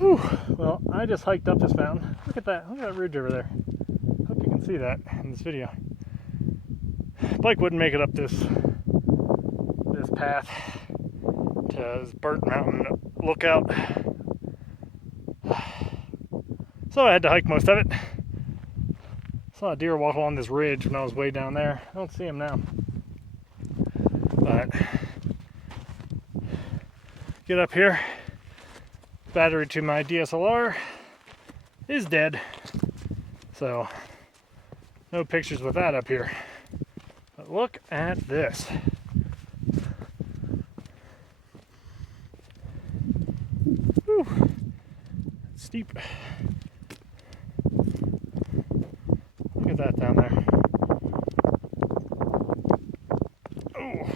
Whew. Well, I just hiked up this mountain. Look at that. Look at that ridge over there. Hope you can see that in this video. Bike wouldn't make it up this path to this Burnt Mountain lookout. So I had to hike most of it. Saw a deer walk along this ridge when I was way down there. I don't see him now. But get up here. Battery to my DSLR is dead. So no pictures with that up here. But look at this. Whew. Steep. Look at that down there. Oh.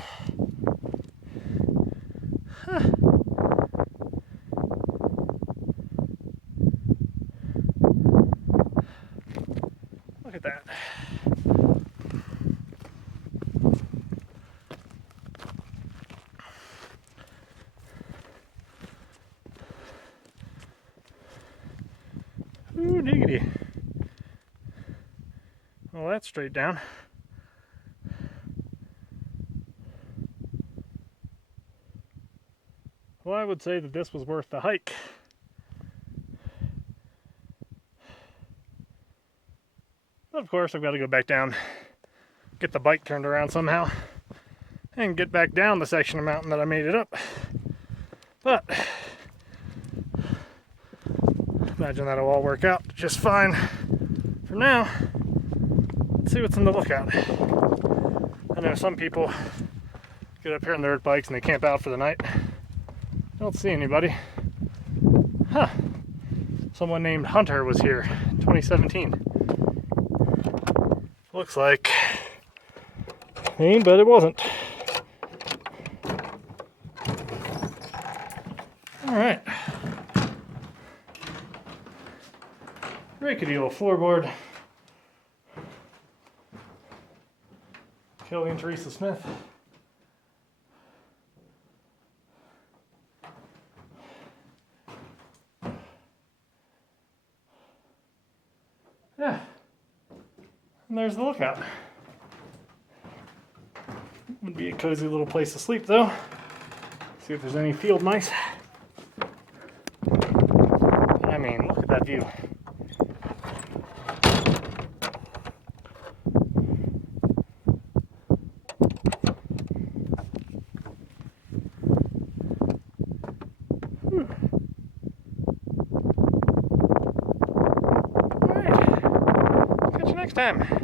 Huh. Look at that. Ooh, diggity. Well, that's straight down. Well, I would say that this was worth the hike. But of course, I've got to go back down, get the bike turned around somehow, and get back down the section of mountain that I made it up. But imagine that'll all work out just fine. For now, let's see what's in the lookout. I know some people get up here on their bikes and they camp out for the night. Don't see anybody. Huh. Someone named Hunter was here in 2017. Looks like me, but it wasn't. Alright. Rickety old floorboard. Kelly and Teresa Smith. Yeah. And there's the lookout. Would be a cozy little place to sleep though. See if there's any field mice. I mean, look at that view. All right. Catch you next time.